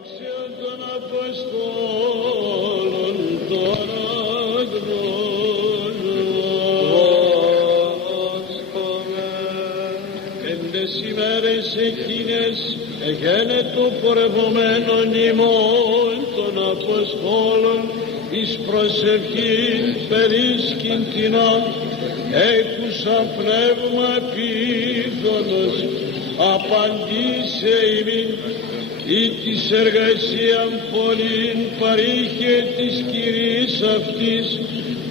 Δόξα των Αποστόλων τώρα εν τες ημέρες εκείνες εγένετο πορευομένων ημών των Αποστόλων εις προσευχήν περίσκην τινά έκουσα πνεύμα πείθονος απαντήσε ημίν ή της εργασίαν πολλήν παρήχε της Κυρίης αυτής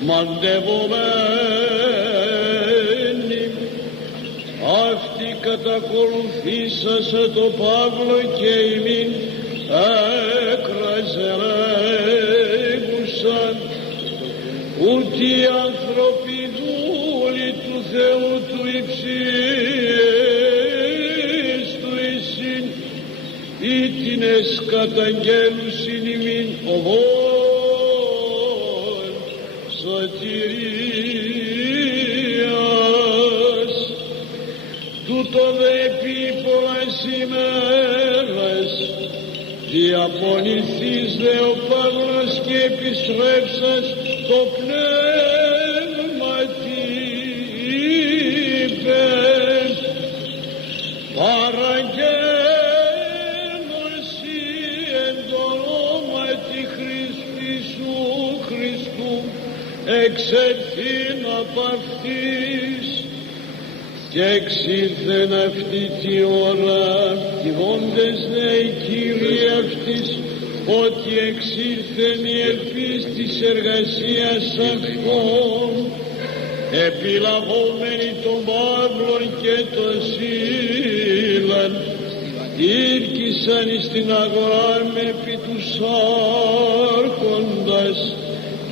μαντευομένη. Αυτή κατακολουθήσασα το Παύλο και ημίν έκραζε λέγουσαν ούτι οι άνθρωποι δούλοι του Θεού του υψίστου εισήν ήτινες καταγγέλουσιν ημίν οδόν σωτηρίας. Τούτο δε επί πολλές ημέρας διαπονηθείς δε ο Παύλος και επιστρέψας το πνεύμα τύπεν παραγγέλωση εν το ονόματι Χριστή σου Χριστού εξελθήν απ' αυτής. Και εξήλθεν αυτή τη ώρα πηγόντες δε οι Κύριοι αυτής ότι εξήλθεν η ελπίς της εργασίας αυτών επιλαβόμενοι των Παύλων και των Σίλαν ήρκησαν εις την αγορά με επί τους άρχοντας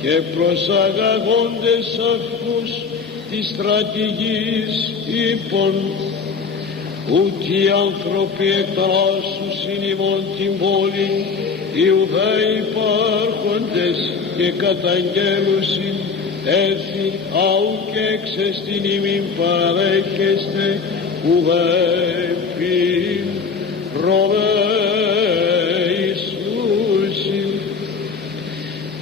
και προσαγαγόντες αυτούς της στρατηγής είπων ούτι οι άνθρωποι εκτράσουσιν ημών την πόλη Ιουδαίοι υπάρχοντες και καταγγέλουσιν έρθει αού και εξεστήν ημίν παραδέχεστε ουδέπιν προβέησουσιν.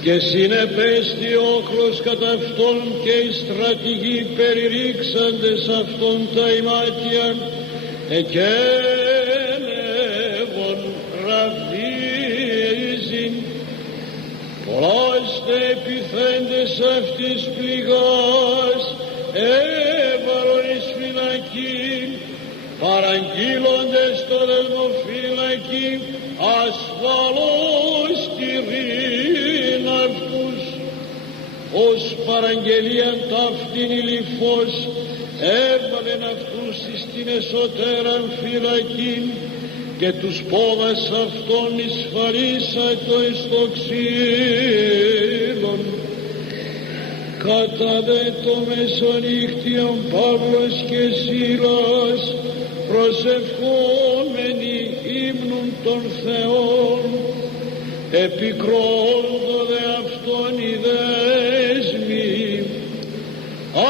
Και συνεπέστη όχλος κατά αυτόν και οι στρατηγοί περιρίξαντες αυτόν τα ημάτια εκέλευον ραβδίζειν πολλάς δε επιθέντες αυτής πληγάς έβαλον εις φυλακήν παραγγείλοντες το δεσμοφύλακι ασφαλώς τηρήν αυτούς ως παραγγελίαν ταύτην ηλιφώς έβαλεν αυτούς εις την εσωτέραν φυλακήν και τους πόδας αυτών εισφαλίσατο εις το ξύλον. Κατά δε το μεσονύχτιον Παύλος και Σίλας προσευχόμενοι ύμνουν των Θεών επικρόντο δε αυτόν οι δέσμοι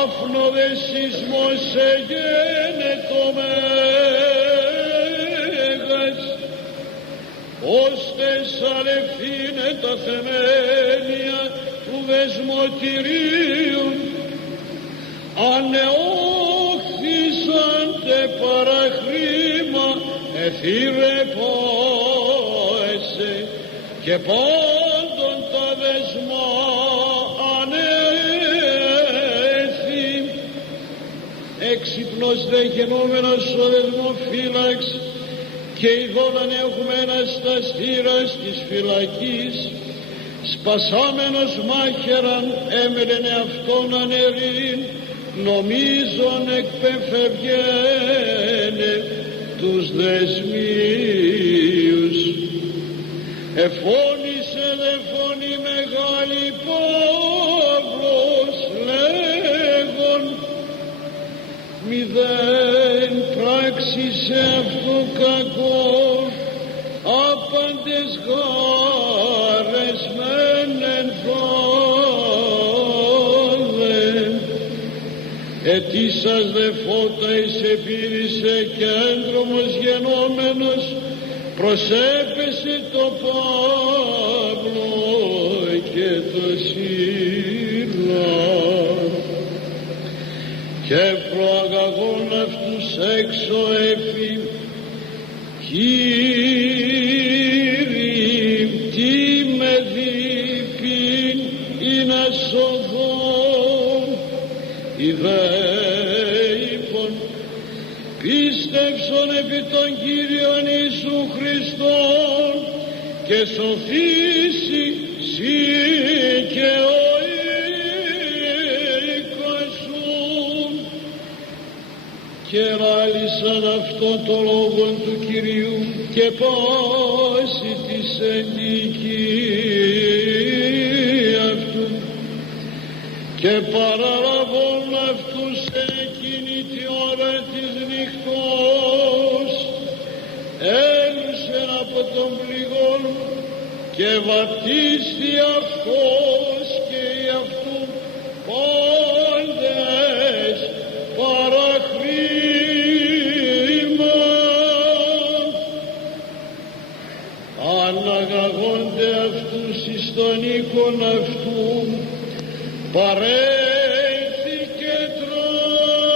άφνοδε σεισμός εγένετο μέγας ώστε σαλευθύνε τα θεμέλια του δεσμοτηρίου ανεόχθησαν τε παραχρήμα εθύρεπόεσε και πάντων τα δεσμά ανέθη. Έξυπνος δε γενόμενος ο δεσμοφύλαξ και ειδών ανέχουμενας τα στήρας της φυλακής σπασάμενος μάχαιραν έμενε αυτόν ανερήν νομίζον εκπεφευγένε τους δεσμίους. Εφώνησε δε φωνή μεγάλη Παύλος λέγον μηδέν πράξεις σε αυτό κακό άπαντες γάρες μεν ενθόδεν ετήσας δε φώτα εις επίδησε και έντρομος γενόμενος προσέπεσε το Παύλο και το Σίλα και προαγαγών αυτούς έξω έφη. Κύριε, τι με δίπιν είναι σοφόν, ιδέυπον πίστευσον επί τον Κύριον Ιησού Χριστόν και σωθήσει σύ και ο οίκος σου. Και ράλισαν αυτό το λόγο του Κυρίου και πάση της ενοικία αυτού και παραλαβών αυτούς εκείνη τη ώρα της νυχτός έλουσεν από τον πληγόν και βαπτίστη αυτός και οι αυτού πάντες παραχρήμα. Αναγαγόνται αυτούς εις τον οίκον αυτού παρέχθηκε τράπεζα.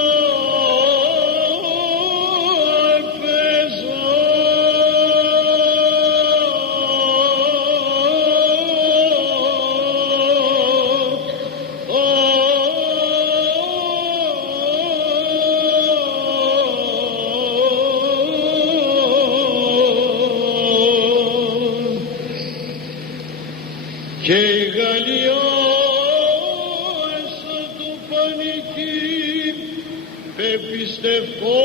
Και η Γαλλία σαν το πανικί πεπιστευτό